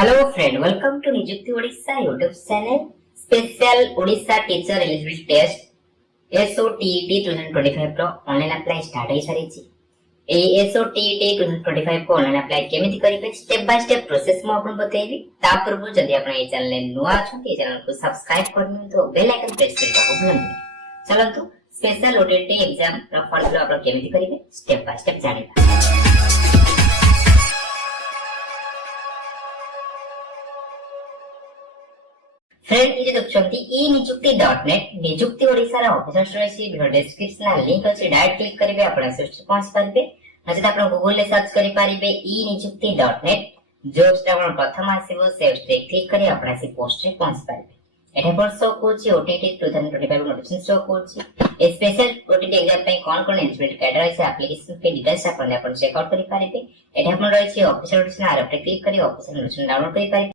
Hello friend, welcome to Niyukti Odisha YouTube channel. Special Odisha teacher eligibility test SOTET 2025 रो online apply start हो सारी छी। ए SOTET 2025 को ऑनलाइन अप्लाई केमिति करिवे स्टेप बाय स्टेप प्रोसेस मु आपन बतेइबी। ता पूर्व जदि आपण ए चैनल ने नुवा छथि, चैनल को सब्सक्राइब करनु तो बेल आइकन प्रेस करबा भूलनु। चलंतु स्पेशल OTT एग्जाम रो फॉर्म फिल आपण केमिति करिवे स्टेप बाय स्टेप जानिबा। फ्रेंड ये देखछंती ई निजुक्ति.net निजुक्ति ओडिसा रा ऑफिशियल रहसी वीडियो डिस्क्रिप्शन ना लिंक अछि, डायरेक्ट क्लिक करिवे आपण सिस्टम पहुंच परिबे। नचेत आपण गूगल ले सर्च करि परिबे ई निजुक्ति.net जो आपण प्रथम आसीबो से क्लिक करि आपण से पोस्ट रे पहुंच परिबे। एठा पर शो कोछि OTT 2025 नोटिफिकेशन शो कोछि। ए स्पेशल OTT एग्जाम पे कोन एलिजिबिलिटी क्राइटेरिया अछि, एप्लीकेशन के डिटेल्स आपण चेक आउट करि परिबे। एठा पर रहिछि ऑफिशियल नोटिफिकेशन आर पे क्लिक करि ऑफिशियल नोटिफिकेशन डाउनलोड करि परिबे।